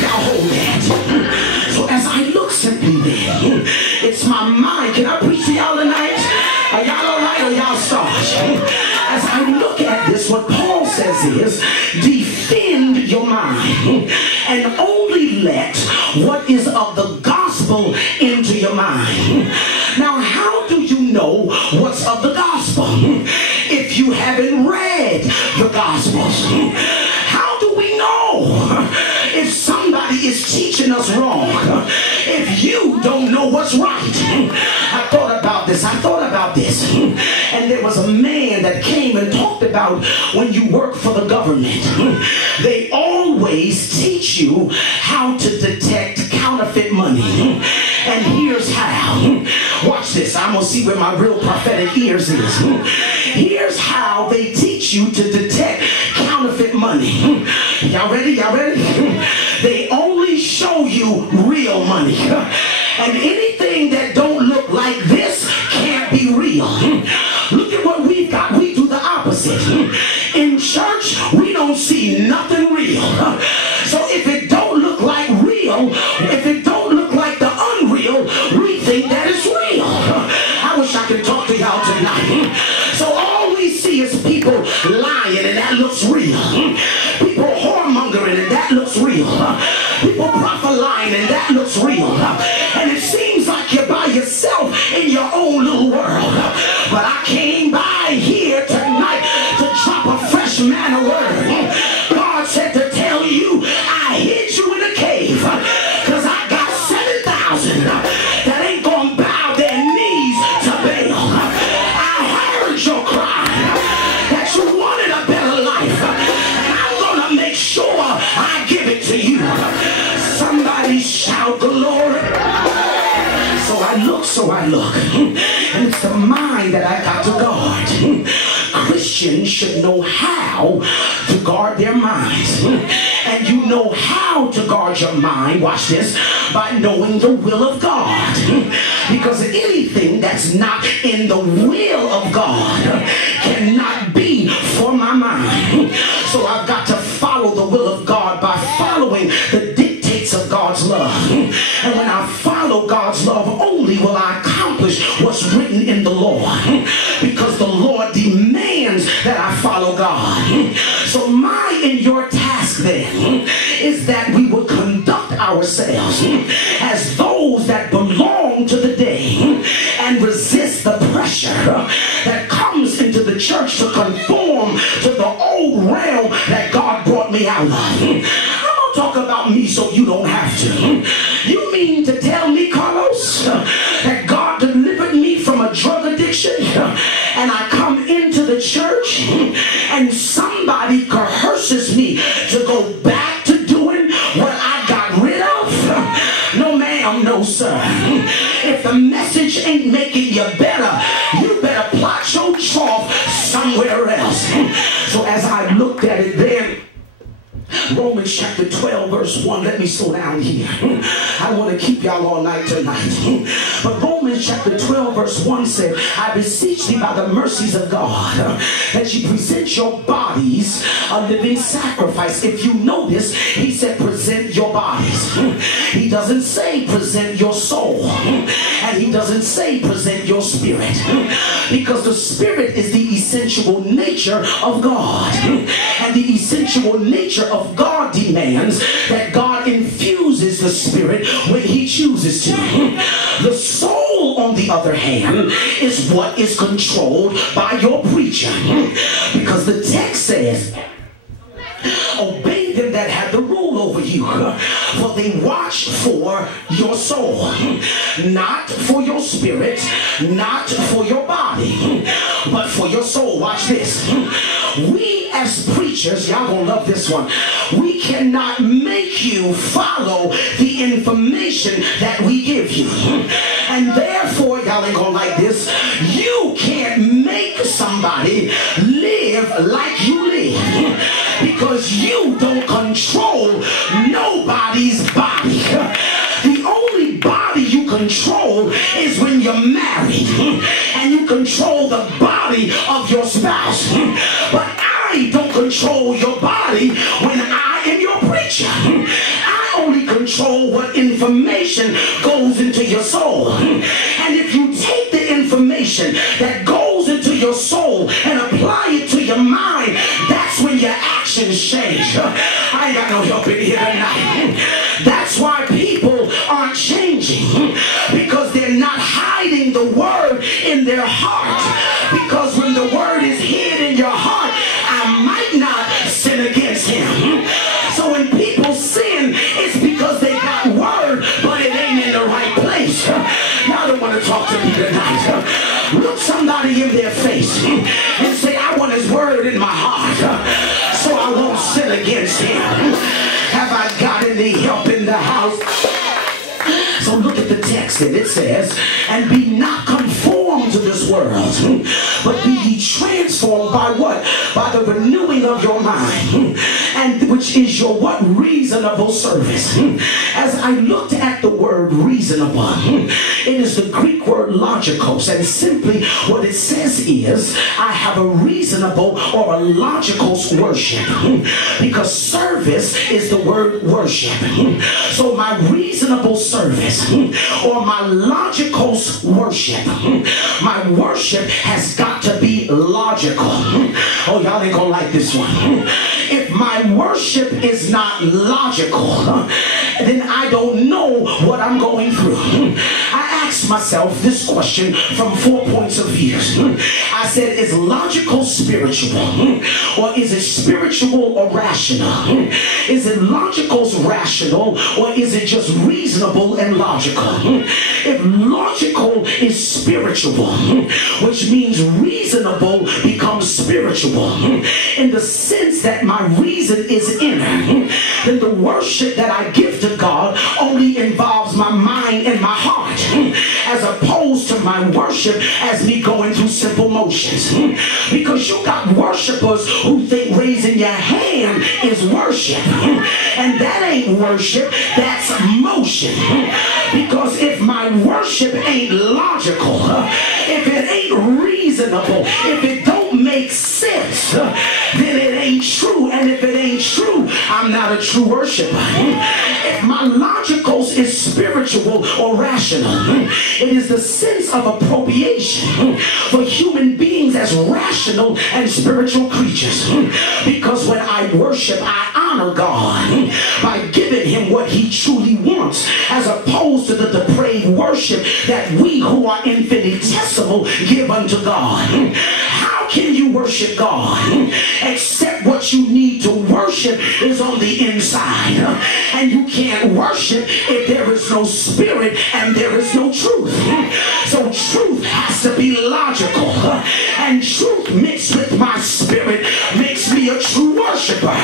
Now hold that. So as I look simply then, it's my mind. Can I preach to y'all tonight? Are y'all all right or y'all stars? As I look at this, what Paul says is, defend your mind and only let what is of the gospel into your mind. Now, how do you know what's of the gospel if you haven't read the gospels? How do we know if somebody is teaching us wrong if you don't know what's right? I thought about this. And there was a man that came and talked about when you work for the government, they always teach you how to detect counterfeit money. And here's how. Watch this. I'm going to see where my real prophetic ears is. Here's how they teach you to detect counterfeit money. Y'all ready? Y'all ready? They only show you real money. And anything that don't look like this can't be real. Look at what we've got. We do the opposite. In church, we don't see nothing real. So if it don't look like real, if it don't look like the unreal, we think that it's real. I wish I could talk to y'all tonight. So all we see is people lying, and that looks real. People whoremongering, and that looks real. People prophet-lying, and that looks real. And it seems like you're by yourself in your own little world. But I came by here tonight to drop a fresh manna word. God said to tell you, I hid you in a cave because I got 7,000 that ain't gonna bow their knees to Baal. I heard your cry that you wanted a better life, and I'm gonna make sure I give it to you. Somebody shout glory. So I look, and it's the mind that I got to guard. Christians should know how to guard their minds. And you know how to guard your mind, watch this, by knowing the will of God. Because anything that's not in the will of God cannot be for my mind. So I've got to follow the will of God by following the dictates of God's love. And when I follow God's love, only will I accomplish what's written in the Lord. Because the Lord demands that I follow God. So my and your task then is that we will conduct ourselves as those that belong to the day and resist the pressure that comes into the church to conform to the old realm that God brought me out of. I'm gonna talk about me so you don't have to. You mean to tell me, Carlos, that God delivered me from a drug addiction and I come into the church and somebody coerces me to go back to doing what I got rid of? No ma'am, no sir. If the message ain't making you better, you better plot your trough somewhere else. So as I looked at it there, Romans chapter 12 verse 1. Let me slow down here. I don't want to keep y'all all night tonight. But Romans chapter 12 verse 1 said, I beseech thee by the mercies of God that you present your bodies a living sacrifice. If you notice, he said present your bodies. He doesn't say present your soul. And he doesn't say present your spirit. Because the spirit is the essential nature of God. And the essential nature of God demands that God infuses the spirit when he chooses to. The soul, on the other hand, is what is controlled by your preacher. Because the text says, obey them that have the rule over you, for they watch for your soul, not for your spirit, not for your body, but for your soul. Watch this. We as preachers, y'all gonna love this one, we cannot make you follow the information that we give you. And therefore, y'all ain't gonna like this, you can't make somebody live like you live. Because you don't control nobody's body. The only body you control is when you're married. And you control the body of your spouse. But I don't control your body when I control what information goes into your soul. And if you take the information that goes into your soul and apply it to your mind, that's when your actions change. I ain't got no help in here tonight. That's why people aren't changing, because they're not hiding the word in their heart. Because when the word is hid in your heart, I might not sin against him. So when people sin, it's because they got word, but it ain't in the right place. Y'all don't want to talk to me tonight. Look somebody in their face and say, I want his word in my heart, so I won't sin against him. Have I got any help in the house? So look at the text, and it says, and be not conformed to this world, but be ye transformed by what? By the renewing of your mind, and which is your what? Reasonable service. As I looked at the word reasonable, it is the Greek word logikos, and simply what it says is, I have a reasonable or a logical worship, because service is the word worship. So my reasonable service or my logical worship, my worship has got to be logical. Oh, y'all ain't gonna like this one. If my worship is not logical, then I don't know what I'm going through. I asked myself this question from 4 points of view. I said, is logical spiritual, or is it spiritual or rational? Is it logical rational, or is it just reasonable and logical? If logical is spiritual, which means reasonable becomes spiritual, in the sense that my reason is inner, then the worship that I give to God only involves my mind and my heart, as opposed to my worship as me going through simple motions. Because you got worshipers who think raising your hand is worship, and that ain't worship, that's motion. Because if my worship ain't logical, if it ain't reasonable, if it don't make sense, then it ain't true. And if it ain't true, I'm not a true worshiper. If my logicals is spiritual or rational, it is the sense of appropriation for human beings as rational and spiritual creatures. Because when I worship, I honor God by giving him what he truly wants, as opposed to the depraved worship that we who are infinitesimal give unto God. How can you worship God except what you need to worship is on the inside? And you can't worship if there is no spirit and there is no truth. So truth has to be logical, and truth mixed with my spirit makes me a true worshiper,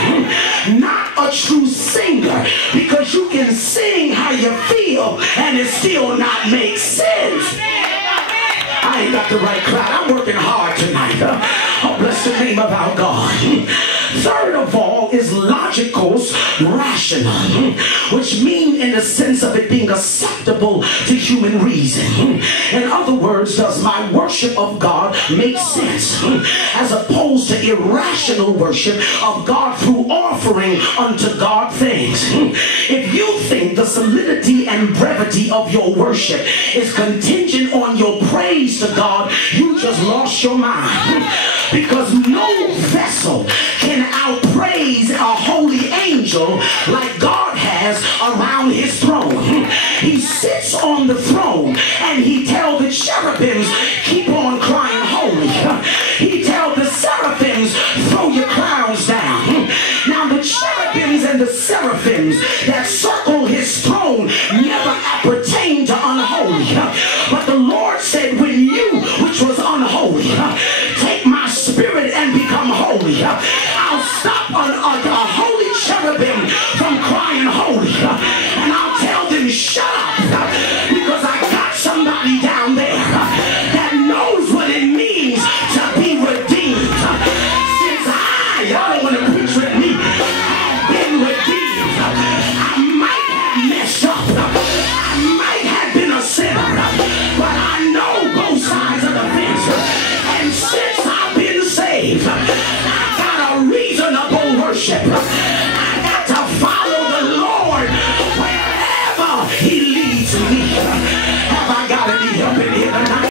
not a true singer. Because you can sing how you feel and it still not make sense. I ain't got the right crowd. I'm working hard tonight. Oh, bless the name of our God. Third of all is logicals rational, which mean in the sense of it being acceptable to human reason. In other words, does my worship of God make sense, as opposed to irrational worship of God through offering unto God things. If you think the solidity and brevity of your worship is contingent on your praise to God, you just lost your mind. Because no vessel can outpraise a holy angel like God has around his throne. He sits on the throne and he tells the cherubims, keep on crying holy. He tells the seraphims, throw your crowns down. Now the cherubims and the seraphims that circle his throne never appertain to unholy. But the Lord said, when you, which was unholy, take my spirit and become holy, I'll stop a holy cherubim